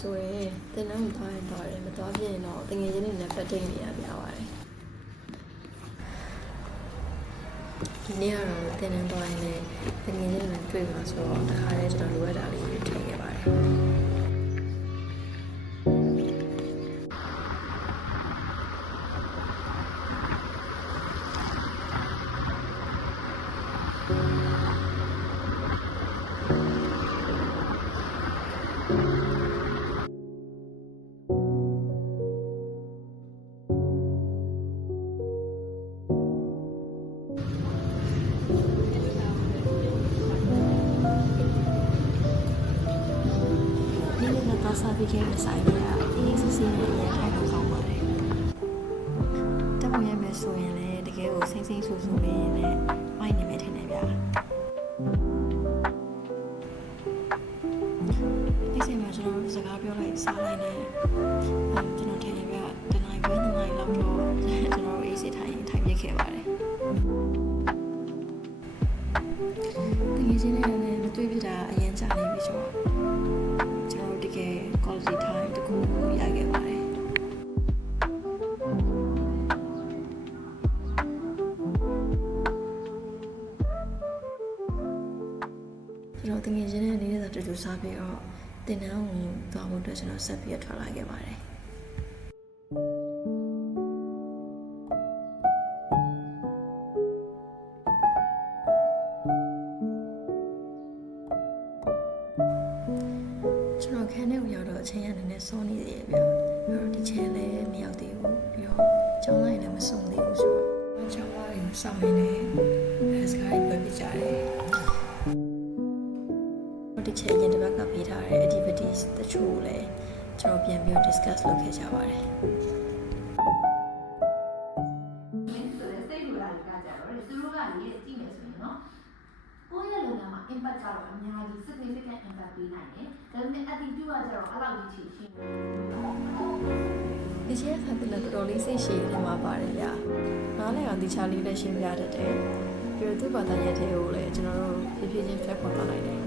ဆိုရင်တင်နှုန်းသွားရင်သွားတယ်မသွားပြရင်တော့တငယ်ချင်းတွေနဲ့ပတ်တိတ်နေရပြပါတယ်ဒီနေ့ကတော့တင်နှုန်းသွားရင်လည်းတငယ်ချင်းတွေနဲ့တွေ့မှာဆိုတော့တခါတည်းကျွန်တော်လိုအပ်တာလေးတွေထည့်ခဲ့ပါတယ်စားပြီးခဲ့တဲ့ဆိုင်တွေကအေးစစ်စစ်နဲ့အရင်ထိုင်တော့ကောင်းပါတယ်။တက်ပုံရမယ်ဆိုရင်လည်းတကယ်ကိုစိမ့်စိမ့်ဆူဆူလေးနဲ့မိုက်နေမယ်ထင်တယ်ဗျာ။ဒီချိန်မှာကျွန်တော်စကားပြောလိုက်စားလိုက်နဲ့ကျွန်တော်ထင်တယ်ဗျာတနိုင်ခွဲ2နိုင်လောက်တော့ကျွန်တော်အေးစစ်ထိုင်ပြခဲ့ပါတယ်။တကယ်ချင်းနဲ့လည်းမတွေ့ဖြစ်တာအရင်ကြာနေပြီဆိုတော့တကယ် quality time တခုရခဲ့ပါတယ်ကျွန်တော်တကယ်ချင်းနဲ့နေတဲ့တူတူစားပြီးတော့တင်တန်းကိုသွားဖို့အတွက်ကျွန်တော်ဆက်ပြီးထွက်လာခဲ့ပါတယ်ကျွန်တော်ခန်းထဲကိုရောက်တော့အချိန်ရနေနဲ့စောနေသေးတယ်ဗျ။ပြီးတော့ဒီချိန်လည်းမရောက်သေးဘူး။ပြီးတော့ကျောင်းလိုက်လည်းမဆုံးသေးဘူးဆိုတော့ကျောင်းလိုက်မဆောင်နေနဲ့စကားပြောပြကြတယ်။ဒီချိန်ရင်တစ်ပတ်ကပေးထားတဲ့ activities တချို့လည်းကျွန်တော်ပြန်ပြီးတော့ discuss လုပ်ခဲ့ကြပါတယ်။ကိုယ့်ရဲ့လုပ်ငန်းမှာ impact ကြတော့အများကြီး significant impact ပေးနိုင်တယ်။ဒါပေမဲ့ attitude ကကြတော့အဲ့လောက်ကြီးချင် ဒီချက်ဆက်တဲ့တော်တော်လေးစိတ်ရှည်နေမှာပါတယ်ဗျာ။နားလည်အောင်ဒီချာလေးနဲ့ရှင်းပြတတ်တယ်။ပြီးတော့သူ့ဘာသာရပ်တွေကိုလည်းကျွန်တော်တို့ဖြည်းဖြည်းချင်းဖက်ခွန်လာလိုက်တယ်။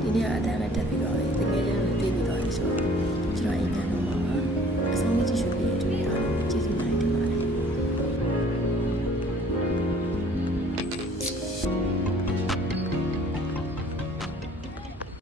ဒီနေ့အတန်းနဲ့တက်ပြီးတော့လေ